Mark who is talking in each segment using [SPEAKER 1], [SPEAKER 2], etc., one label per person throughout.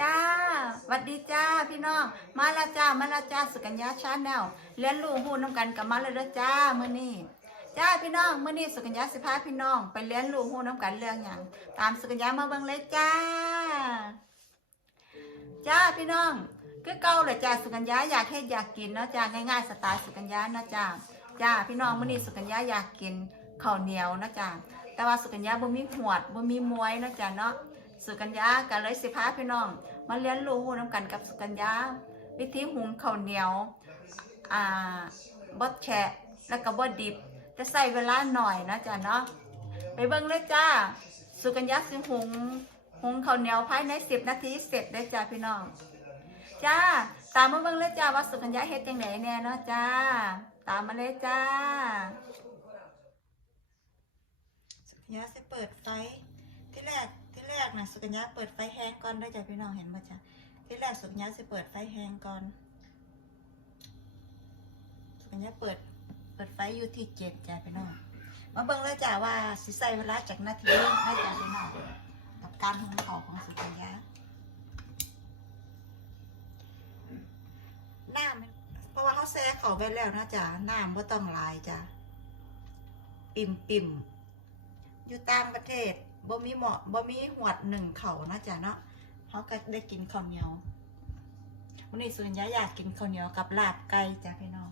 [SPEAKER 1] จ้าหวัดดีจ้าพี่น้อง มาและจ้า มาและจ้าสุกัญญาชาแนลเรียนรู้หูน้ำกันกับมาเลยเด้อจ้าเมื้อนี้จ้าพี่น้องเมื้อนี้สุกัญญาสิพาพี่น้อง ไปเรียนรู้หูน้ำกันเรื่องหยังตามสุกัญญามาเบิ่งเลยจ้า จ้าพี่น้องคือเก่าเลยจ้าสุกัญญาอยากให้อยากกินเนาะจ้าง่ายๆสไตล์สุกัญญาเนาะจ้าจ้าพี่น้องเมื้อนี้สุกัญญาอยากกินข้าวเหนียวเนาะจ้าแต่ว่าสุกัญญาบ่มีหวดบ่มีมวยเนาะจ้าเนาะ สุกัญญาก็เลยสิพาพี่น้อง มาเรียนรู้น้ำกันกับสุกัญญาวิธีหุงข้าวเหนียวอ่าบดแฉะแล้วก็บดดิบจะใส่เวลาหน่อยนะจ้าเนาะไปเบิ่งเลยจ้า สุกัญญาสิหุงหุงข้าวเหนียวภายในสิบนาทีเสร็จได้จ้าพี่น้องจ้าตามมาเบิ่งเลยจ้าว่าสุกัญญาเฮ็ดจังไหนแน่เนาะจ้า ตามมาเลยจ้า สุกัญญาจะเปิดไฟที่แรก แรกนะสุกัญญาเปิดไฟแห้งก่อนได้จ้ะพี่น้องเห็นป่ะจ้ะที่แรกสุกัญญาจะเปิดไฟแห้งก่อน สุกัญญาเปิดเปิดไฟอยู่ที่เจ็ดจ้ะพี่น้องมาเบิ่งเลยจ้ะว่าสิใส่เวลาจากนาทีให้จ้ะพี่น้องกับการหุงข้าวของสุกัญญาน้ำมันเพราะว่าเขาแซ่เขาไปแล้วนะจ๊ะน้ำก็ต้องลายจ้ะปิ่มปิ่มอยู่ต่างประเทศ บ่มีเหมาะบ่มีหวดหนึ่งเขานะจ๊ะเนาะเขาก็ได้กินข้าวเหนียววันนี้ส่วนยาอยากกินข้าวเหนียวกับลาบไก่จ้ะพี่น้อง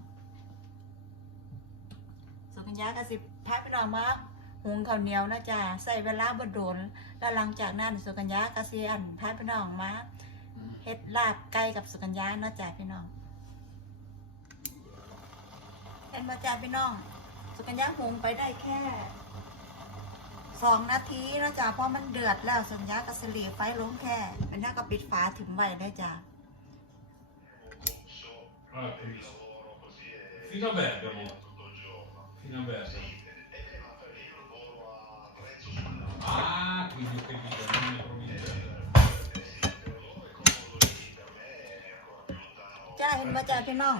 [SPEAKER 1] ส่วนยาก็สิพาพี่น้องมาหุงข้าวเหนียวนะจ๊ะใส่เวลาบ่โดนแล้วหลังจากนั้นสุกัญญาก็สิอันพาพี่น้องมาเฮ็ดลาบไก่กับสุกัญญาเนาะจ้ะพี่น้องเห็นมาจ้ะพี่น้องสุกัญญาหุงไปได้แค่ สองนาทีเนาะจ้ะเพราะมันเดือดแล้วสุกัญญาก็สลีไฟลงแค่เป็นถ้าก็ปิดฝาถึงไว้ได้จ้ะ
[SPEAKER 2] Ah, capisco. Fino a Bergamo. Fino a Bergamo. Ah, quindi ho capito, non è provincia.
[SPEAKER 1] จ้าเห็นมาจ้ะพี่น้อง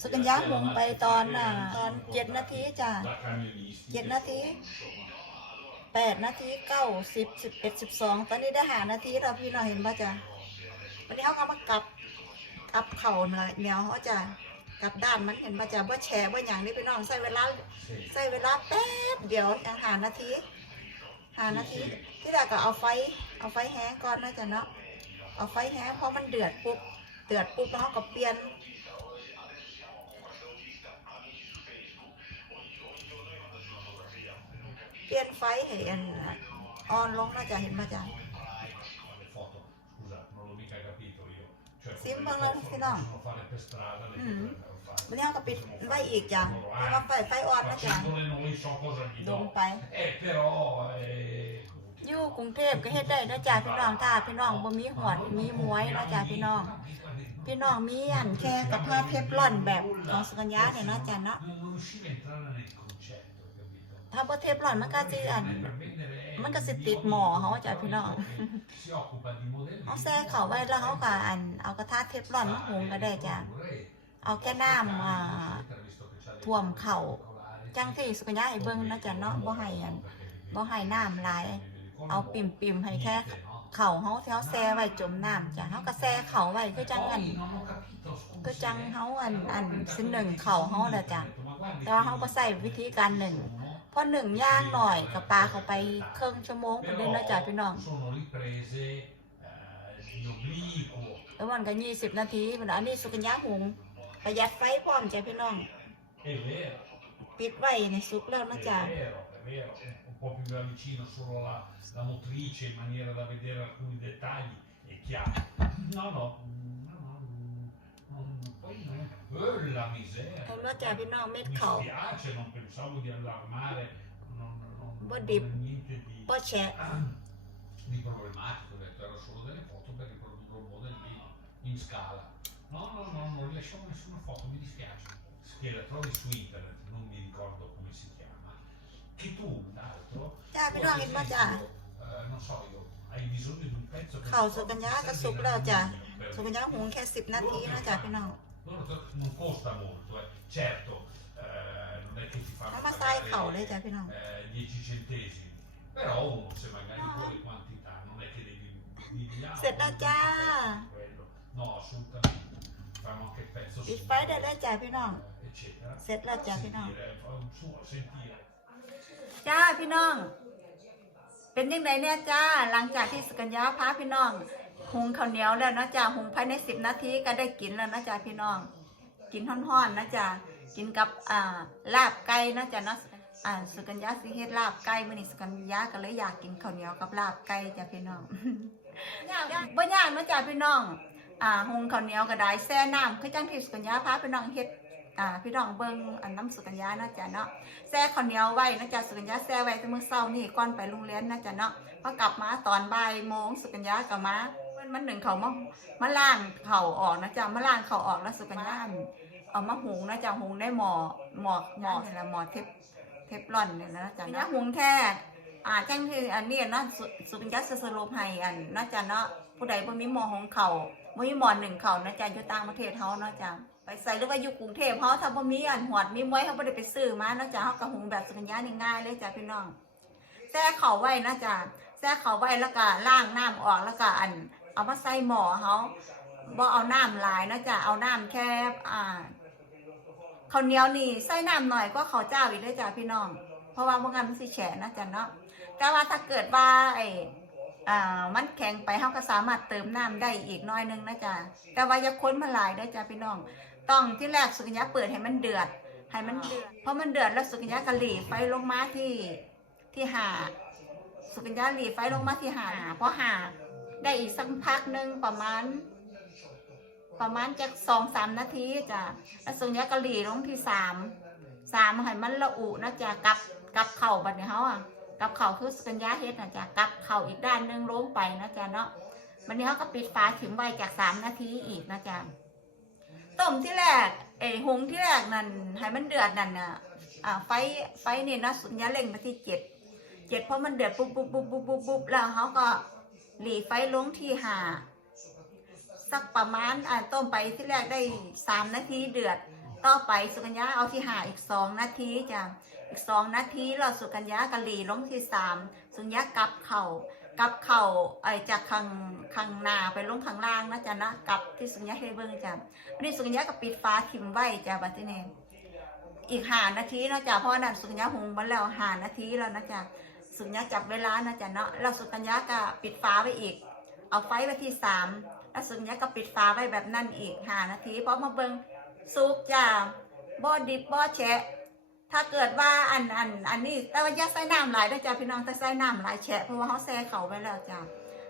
[SPEAKER 1] สุกัญญาหุงไปตอนน่ะตอนเจ็ดนาทีจ้ะ
[SPEAKER 2] Da camionisti.
[SPEAKER 1] เจ็ดนาที แปดนาทีเก้าสิบสิบเอ็ดสิบสองตอนนี้ได้หานาทีเราพี่น้องเห็นป่ะจ้ะวันนี้เขาก็มากลับกลับเข่าเนาเหนียวเขาจะกลับด้านมันเห็นป่ะจ้ะว่าแฉว่าอย่างนี้พี่น้องใส่เวลาใส่เวลาแป๊บเดี๋ยวยังหานาทีหานาทีที่แรกก็เอาไฟเอาไฟแห้งก่อนนะจ๊ะเนาะเอาไฟแห้งเพอมันเดือดปุ๊บเดือดปุ๊บแล้วเขาก็เปลี่ยน เปลี่ยนไฟให้อันอ่อนลงนะจ๊ะเห็นมาจ๊ะ
[SPEAKER 2] Le foto, scusa, non l'ho mica capito io. Cioè,
[SPEAKER 1] Sì,
[SPEAKER 2] quelle
[SPEAKER 1] ma
[SPEAKER 2] foto
[SPEAKER 1] non
[SPEAKER 2] che
[SPEAKER 1] si no.
[SPEAKER 2] possono fare per strada, le
[SPEAKER 1] Mm.
[SPEAKER 2] potrebbero fare.
[SPEAKER 1] วันนี้เขาก็ปิดไว้อีกจ้ะเพราะว่าไฟไฟอ่อนนะจ๊ะ
[SPEAKER 2] Facendole noi so cosa gli
[SPEAKER 1] ลงไปอยู่กรุงเทพก็เฮ็ดได้นะจ๊ะพี่น้องถ้าพี่น้องบ่มีหอดมีมวยนะจ๊ะพี่น้อง พี่น้องมีอันแค่กับผ้าเทฟลอนแบบของสุกัญญาเนี่ยนะจ๊ะเนาะ
[SPEAKER 2] Non, non riusciva a entrare nel concetto, capito?
[SPEAKER 1] ถ้าบ่เทฟลอนมันก็สิอัน
[SPEAKER 2] Per vendere-
[SPEAKER 1] มันก็สิติดหม้อเขาจ้ะพี่น้อง
[SPEAKER 2] Si occupa di modelli.
[SPEAKER 1] เขาแซ่เขาไว้แล้วเขาก็อัน เอากระทะเทฟลอนมาหุงก็ได้จ้ะเอาแค่น้ำอ่าท่วมเข่าจังที่สุกัญญาให้เบิ่งนะจ๊ะเนาะบ่ให้อันบ่ให้น้ำหลายเอาปิ่มๆให้แค่เข่าเฮาที่เฮาแซ่ไว้จมน้ำจ้ะเฮาก็แซ่เข่าไว้คือจังอันคือจังเฮาอันอันสิหนึ่งเข่าเฮาแหละจ้ะแต่ว่าเฮาก็ใส่วิธีการหนึ่ง พอหนึ่งย่างหน่อยกับปลาเขาไปครึ่งชั่วโมงคุณได้น้อจ่าพี่น้องแล้วมันก็ยี่สิบนาทีมันอันนี้สุกัญญาหุงประหยัดไฟพร้อมจ้ะพี่น้องปิดไว้ในซุปแล้วนะจ๊ะ
[SPEAKER 2] un po' più vicino solo la, la motrice in maniera da vedere alcuni dettagli è chiaro no no no, no, no, no, poi non... Eh, la miseria.
[SPEAKER 1] เห็นว่าจ้ะพี่น้องเม็ด
[SPEAKER 2] Mi
[SPEAKER 1] เข่า
[SPEAKER 2] spiace, non pensavo di allarmare, non, non,
[SPEAKER 1] Bo'
[SPEAKER 2] non
[SPEAKER 1] di-
[SPEAKER 2] è niente di,
[SPEAKER 1] บ่แฉะ
[SPEAKER 2] di problematico, ho detto, era solo delle foto per riprodurre un modellino in scala. No, no, no, non rilasciamo nessuna foto, mi dispiace. Che la trovi su internet, non mi ricordo come si chiama. Che tu, l'altro,
[SPEAKER 1] จ้าพี่น้องเห็นว่าจ้ะ
[SPEAKER 2] eh, non so io, hai bisogno di un pezzo che
[SPEAKER 1] เข่าสุกัญญาก็สุกแล้วจ้ะสุกัญญาหุงแค่10นาทีนะจ๊ะพี่น้อง
[SPEAKER 2] Loro non costa molto, eh. certo, eh, non è che ti fanno
[SPEAKER 1] เอามาใส่เข่าเลย
[SPEAKER 2] pagare,
[SPEAKER 1] จ้ะพี่น้อง
[SPEAKER 2] eh, 10 centesimi, però uno se magari vuole quantità non è che devi dividiamo
[SPEAKER 1] เสร็จแล้วจ้า
[SPEAKER 2] quello. No, assolutamente. Fanno anche il pezzo
[SPEAKER 1] ปิด
[SPEAKER 2] su,
[SPEAKER 1] ไฟได้แล้วจ้าพี่น้อง
[SPEAKER 2] eccetera.
[SPEAKER 1] เสร็จแล้วจ้าพี่น้อง
[SPEAKER 2] Sentire, fa un suo sentire.
[SPEAKER 1] จ้าพี่น้อง เป็นยังไงเนี่ยจ้า หลังจากที่สกัญญาพาพี่น้อง หุงข้าวเหนียวแล้วนะจ้าหุงภายในสิบนาทีก็ได้กินแล้วนะจ้าพี่น้อง กินห่อนๆนะจ้ากินกับอ่าลาบไก่นะจ้านะอ่าสกัญญาสิเฮ็ดลาบไก่มื้อนี้สกัญญาก็เลยอยากกินข้าวเหนียวกับลาบไก่จ้าพี่น้องบ่ยากนะจ้าพี่น้องอ่าหุงข้าวเหนียวก็ได้แช่น้ำคือจังที่สกัญญาพาพี่น้องเฮ็ด อ่าพี่น้องเบิ่งอันน้ำสุกัญญานะจ้าเนาะแช่ข้าวเหนียวไว้นะจ๊ะสุกัญญาแช่ไว้แต่มื้อเช้านี่ก่อนไปโรงเรียนนะจ๊ะเนาะพอกลับมาตอนบ่ายโมงสุกัญญาก็มามันมันหนึ่งเขามามาล้างเข่าออกนะจ๊ะมาล้างเข่าออกแล้วสุกัญญาเอามาหุงนะจ๊ะหุงได้หม้อหม้อหม้อนี่แหละหม้อเทปเทฟลอนเนี่ยนะจ๊ะนะหุงแค่อ่าแจ้งที่อันนี้นะสุสุกัญญาจะสรุปให้อันนะจ๊ะเนาะผู้ใดบ่มีหม้อหุงเข่าวบ่มีหม้อหนึ่งเข่านะจ๊ะอยู่ต่างประเทศเฮานะจ๊ะ ไปใส่หรือว่าอยู่กรุงเทพเฮาถ้าบ่มีอันหวดมีมวยเฮาบ่ได้ไปซื้อมาเนาะจ้ะเฮาก็หุงแบบสุกัญญาง่ายเลยจ้ะพี่น้องแช่เขาไว้นะจ้ะแช่เขาไว้แล้วก็ล้างน้ำออกแล้วก็อัน เอามาใส่หม้อเฮาบ่เอาน้ำหลายนะจ้ะเอาน้ำแค่อ่าข้าวเหนียวนี่ใส่น้ำหน่อยก็ข้าวเจ้าอีกเลยจ้ะพี่น้อง เพราะว่าบ่งั้นมันสิแฉะนะจ้ะเนาะแต่ว่าถ้าเกิดว่าไอ้อ่ามันแข็งไปเฮาก็สามารถเติมน้ำได้อีกน้อยนึงนะจ๊ะแต่ว่าอย่าค้นมาหลายเด้จ้ะพี่น้อง ต้องที่แรกสุกัญญาเปิดให้มันเดือดให้มันเดือดเพราะมันเดือดแล้วสุกัญญากะหลีไฟลงมาที่ที่หาสุกัญญาหลีไฟลงมาที่หาเพราะหาได้อีกสักพักหนึ่งประมาณ ประมาณจากสองสามนาทีจ้ะแล้วสุกัญญากะหลีลงที่สามสามให้มันละอุนะจ๊ะกับกับเข่าบัดนี้เขาอะกับเข่าคือสุกัญญาเฮ็ดนะจ๊ะกับเข่าอีกด้านหนึ่งลงไปนะจ๊ะเนาะวันนี้เขาก็ปิดฝาถึงไว้จากสามนาทีอีกนะจ๊ะ ต้มที่แรกเอ้หุงที่แรกนั่นให้มันเดือดนั่นน่ะอ่าไฟไฟนี่นะสุญญาเร่งไปที่เจ็ดเจ็ดเพราะมันเดือดปุ๊บปุ๊บปุ๊บปุ๊บปุ๊บปุ๊บแล้วเขาก็หลีไฟลงที่ห้าสักประมาณอ่าต้มไปที่แรกได้สามนาทีเดือดต่อไปสุกัญญาเอาที่ห้าอีกสองนาทีจ้ะอีกสองนาทีเราสุกัญญากะหลีลงที่สามสุญญากลับเข่า กับเข่าไอจากข้างข้างหน้าไปลงข้างล่างนะจ๊ะนะกับที่สุญญาเฮเบิ้งจ้ะวันนี้สุญญาก็ปิดฟ้าทิมไว้จ้ะบัดนี้อีกหานาทีนะจ๊ะเพราะนั่นสุญญาหุงมาแล้วหานาทีแล้วนะจ๊ะสุญญาจับเวลานะจ๊ะเนาะแล้วสุญญาก็ปิดฟ้าไว้อีก เอาไฟไว้ที่สามแล้วสุญญาก็ปิดฟ้าไว้แบบนั่นอีกหานาทีเพราะมาเบิ้งซุปจ้ะบ่ดิบบ่แฉะ ถ้าเกิดว่าอันอันอันนี้แต่ว่าอย่าใส่น้ำหลายด้วยจ้ะพี่น้องแต่ใส่น้ำหลายแฉะเพราะว่าเขาแช่เขาไว้แล้วจ้ะ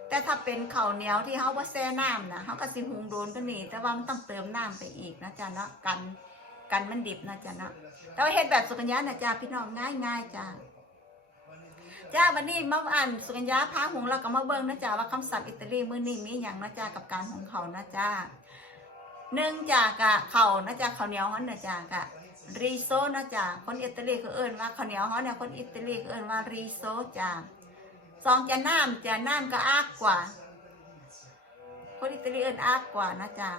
[SPEAKER 1] แต่ถ้าเป็นข้าวเหนียวที่เขาว่าแช่น้ำนะเขาก็สิหุงโดนก็นี่แต่ว่ามันต้องเติมน้ำไปอีกนะจ๊ะเนาะกันกันมันดิบนะจ๊ะเนาะแต่ว่าเฮ็ดแบบสุกัญญานะจ๊ะพี่น้องง่ายง่ายจ้ะจ้าวันนี้มาอ่านสุกัญญาพาหงเราก็มาเบิ่งนะจ๊ะว่าคำศัพท์อิตาลีมื้อนี้มีอย่างนะจ๊ะกับการหุงเขานะจ๊ะหนึ่งจากกะเข่านะจ๊ะข้าวเหนียวหันนะจ๊ะกะ รีโซนะจ๊ะคนอิตาลีเขาเอิ้นว่าข้าวเหนียวเขาเนี่ยคนอิตาลีเขาเอิ้นว่ารีโซจ้ะสองจะน้ำจะน้ำก็อากกว่า คนอิตาลีเอิ้นอากกว่านะจ๊ะ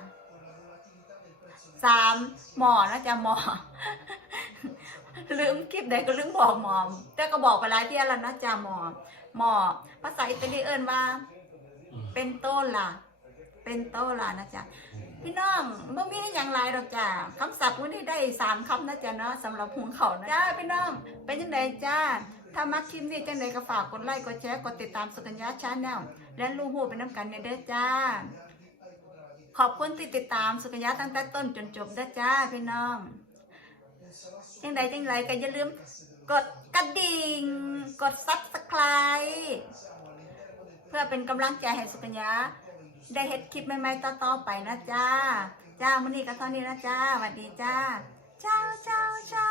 [SPEAKER 1] สามหมอนะจ๊ะหมอลืมคลิปใดก็ลืมบอกหมอแต่ก็บอกไปหลายเที่ยแล้วนะจ๊ะหมอหมอภาษาอิตาลีเอิ้นว่า เป็นโตล่ะ เป็นโตล่ะนะจ๊ะ พี่น้องบ่มีอย่างไรดอกจ้าคำศัพท์วันนี้ได้สามคำนะจ๊ะเนาะสำหรับหุงเขานะจ้าพี่น้องเป็นยังไงจ้าถ้ามักคลิปนี้จังไดก็ฝากกดไลค์กดแชร์กดติดตามสุกัญญาชาแนลและลูกหูเป็นน้ำกันในเด้อจ้า ขอบคุณที่ติดตามสุกัญญาตั้งแต่ต้นจนจบเด้อจ้าพี่น้องจังใดจังไรก็อย่าลืมกดกระดิ่ง กดซับสไคร b e เพื่อเป็นกำลังใจให้สุกัญญา ได้เฮ็ดคลิปใหม่ๆต่อๆไปนะจ้า จ้ามื้อนี้ก็เท่านี้นะจ้าสวัสดีจ้า เจ้าเจ้าเจ้า